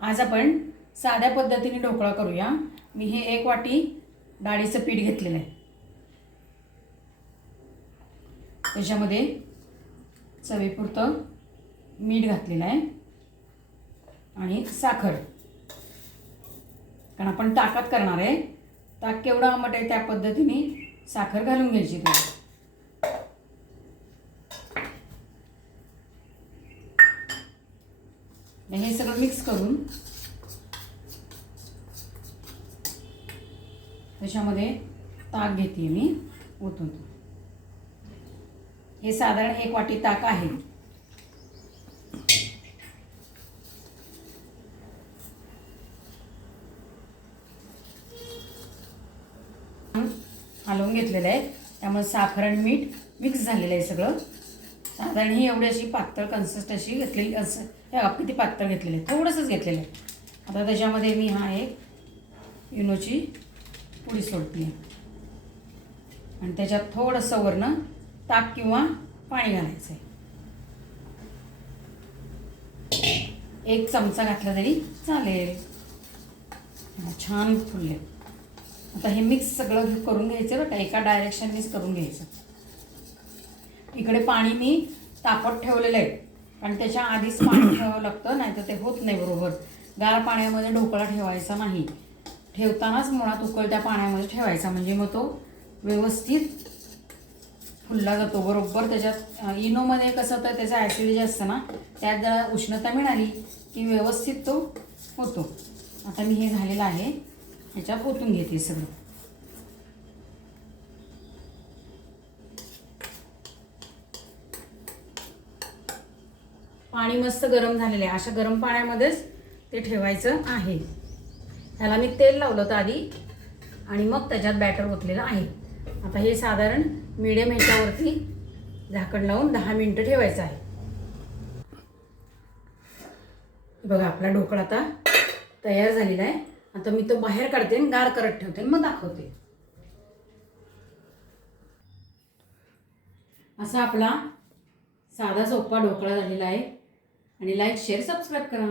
आज आपण साध्या पद्धतीने ढोकळा करूया। मी हे 1 वाटी डाळीचं पीठ घेतलेलं आहे। त्याच्यामध्ये चवीपुरतं मीठ घातलेलं आहे आणि साखर, कारण आपण ताकात करणार आहे। ताक केवढं आंबट आहे त्या पद्धतीने साखर घालून घ्यायची थोडी। हे सगळं मिक्स करून त्याच्यामध्ये ताक घेते मी ओतून। हे साधारण 1 वाटी ताक आहे। हलवून घेतलेलं आहे, त्यामुळे साखर आणि मीठ मिक्स झालेलं आहे सगळं। साधारण ही एवढी अशी पातळ कन्सिस्टन्सी घेतलेली असं, हे किती पातळ घेतलेलं आहे, थोडंसंच घेतलेलं आहे। आता त्याच्यामध्ये मी हा एक इनोची पुडी सोडते आणि त्याच्यात थोडंसं वरनं ताक किंवा पाणी घालायचं आहे। 1 चमचा घातला तरी चालेल। छान फुलले। आता हे मिक्स सगळं करून घ्यायचं बरं का, एका डायरेक्शननीच करून घ्यायचं। इकडे पाणी मी तापत ठेवलेलं आहे, कारण त्याच्या आधीच पाणी ठेवावं लागतं, नाही तर ते होत नाही बरोबर। गार पाण्यामध्ये ढोकळा ठेवायचा नाही, ठेवतानाच मुळात उकळत्या पाण्यामध्ये ठेवायचा, म्हणजे मग तो व्यवस्थित फुलला जातो बरोबर। त्याच्यात इनोमध्ये कसं होतं, त्याचा ॲसिड जे असतं ना, त्यात जरा उष्णता मिळाली की व्यवस्थित तो होतो। आता मी हे झालेलं आहे, ह्याच्यात ओतून घेते सगळं। पाणी मस्त गरम झालेलं आहे, अशा गरम पाण्यामध्येच ते ठेवायचं आहे। ह्याला मी तेल लावलं होतं आधी आणि मग त्याच्यात बॅटर ओतलेलं आहे। आता हे साधारण मीडियम ह्याच्यावरती झाकण लावून 10 मिनिटं ठेवायचं आहे। बघा आपला ढोकळा आता तयार झालेला आहे। आता मी तो बाहेर काढते आणि गार करत ठेवते, मग दाखवते। असा आपला साधा सोपा ढोकळा झालेला आहे। आणि लाईक शेअर सबस्क्राईब करा।